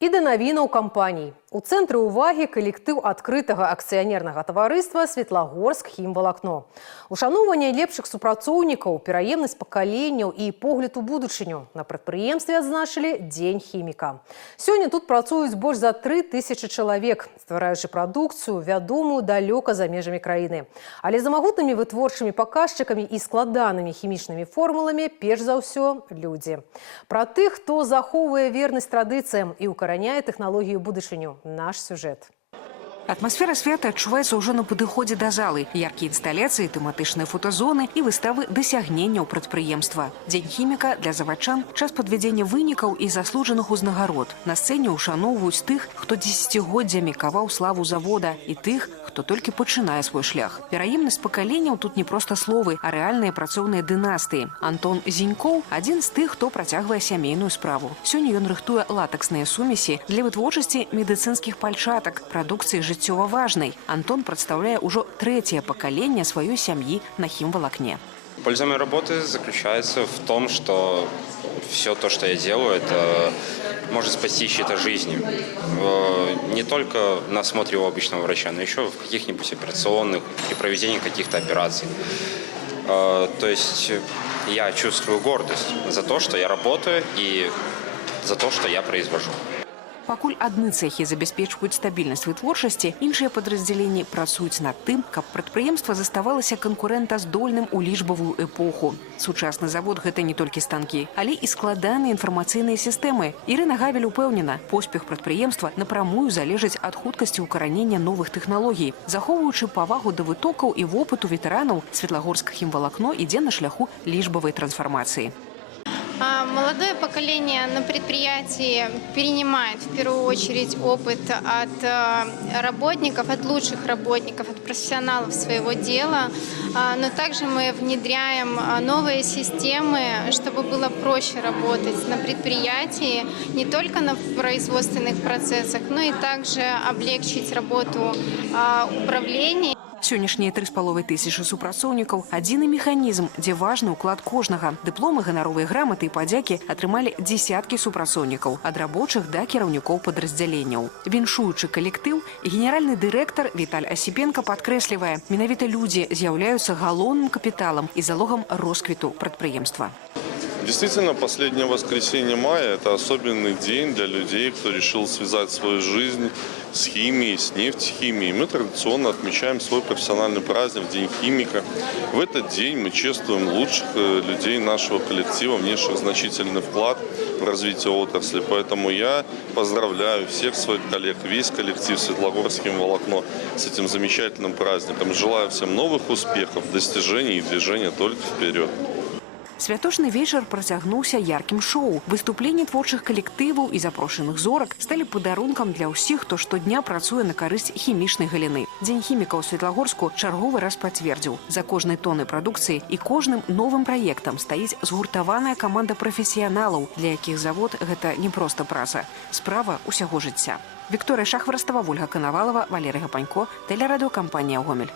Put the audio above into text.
І да навінаў кампаній. У цэнтры ўвагі калектыў адкрытага акцыянернага таварыства «Светлагорск хімвалакно». Ушаноўванне лепшых супрацоўнікаў, пераемнасць пакаленняў і погляд у будучыню. На прадпрыемстве адзначылі Дзень хіміка. Сёння тут працуюць больш за 3000 чалавек, ствараючы прадукцыю, вядомую далёка за межамі краіны. Але за магутнымі вытворчымі паказчыкамі і складанымі хімічнымі формуламі перш за ўсё людзі. Пра тых, хто захоўвае вернасць традыцыям і укараняе тэхналогію будучыню. Наш сюжет. Атмасфера свята адчуваецца ўжо на падыходзе да залы. Яркія інсталяцыі, тэматычныя фотазоны і выставы дасягненняў прадпрыемства. Дзень хіміка для завадчан – час падвядзення вынікаў і заслужаных узнагарод. На сцэне ушаноўваюць тых, хто дзесяцігоддзямі каваў славу завода, і тых, хто толькі пачынае свой шлях. Пераемнасць пакаленняў тут не проста словы, а рэальныя працоўныя дынастыі. Антон Зінькоў – адзін з тых, хто працягвае сямейную справу. Сёння ён рыхтуе латексныя сумесі для вытворчасці медыцынскіх пальчатак, прадукцыі жыццёва важнай. Антон прадстаўляе ўжо трэцяе пакаленне сваёй сям'і на хімвалакне. Польза моей работы заключается в том, что все то, что я делаю, это может спасти чьи-то жизни. Не только на осмотре у обычного врача, но еще в каких-нибудь операционных, при проведении каких-то операций. То есть я чувствую гордость за то, что я работаю и за то, что я произвожу. Пакуль адны цэхі забяспечваюць стабільнасць вытворчасці, іншыя падраздзяленні працуюць над тым, каб прадпрыемства заставалася канкурэнтаздольным у лічбавую эпоху. Сучасны завод – гэта не толькі станкі, але і складаныя інфармацыйныя сістэмы. Ірына Гавель упэўнена, поспех прадпрыемства напрамую залежыць ад хуткасці ўкаранення новых тэхналогій. Захоўваючы павагу да вытокаў і вопыту ветэранаў, Светлагорск хімвалакно ідзе на шляху лічбавай трансфармацыі. Молодое поколение на предприятии перенимает в первую очередь опыт от работников, от лучших работников, от профессионалов своего дела. Но также мы внедряем новые системы, чтобы было проще работать на предприятии, не только на производственных процессах, но и также облегчить работу управления. Сённяшнія 3500 супрацоўнікаў – адзіны механізм, дзе важны ўклад кожнага. Дыпломы, ганаровыя граматы і падзякі атрымалі дзесяткі супрацоўнікаў, ад рабочых да кіраўнікоў падраздзяленняў. Віншуючы калектыў, генеральны дырэктар Віталь Асіпенка падкрэслівае, менавіта людзі з'яўляюцца галоўным капіталам і залогам росквіту прадпрыемства. Действительно, последнее воскресенье мая – это особенный день для людей, кто решил связать свою жизнь с химией, с нефтехимией. Мы традиционно отмечаем свой профессиональный праздник – День химика. В этот день мы чествуем лучших людей нашего коллектива, внесших значительный вклад в развитие отрасли. Поэтому я поздравляю всех своих коллег, весь коллектив Светлагорск химвалакно с этим замечательным праздником. Желаю всем новых успехов, достижений и движения только вперед. Святочны вечар працягнуўся яркім шоу. Выступленні творчых калектываў і запрошаных зорак сталі падарункам для ўсіх, хто штодня працуе на карысць хімічнай галіны. Дзень хіміка ў Светлагорску чарговы раз пацвердзіў. За кожнай тоннай прадукцыі і кожным новым праектам стаіць згуртаваная каманда прафесіяналаў, для якіх завод – гэта не проста праца, справа ўсяго жыцця. Вікторыя Шахварастава, Вольга Канавалова, Валерый Гапанько, тэлерадыёкампанія «Гомель».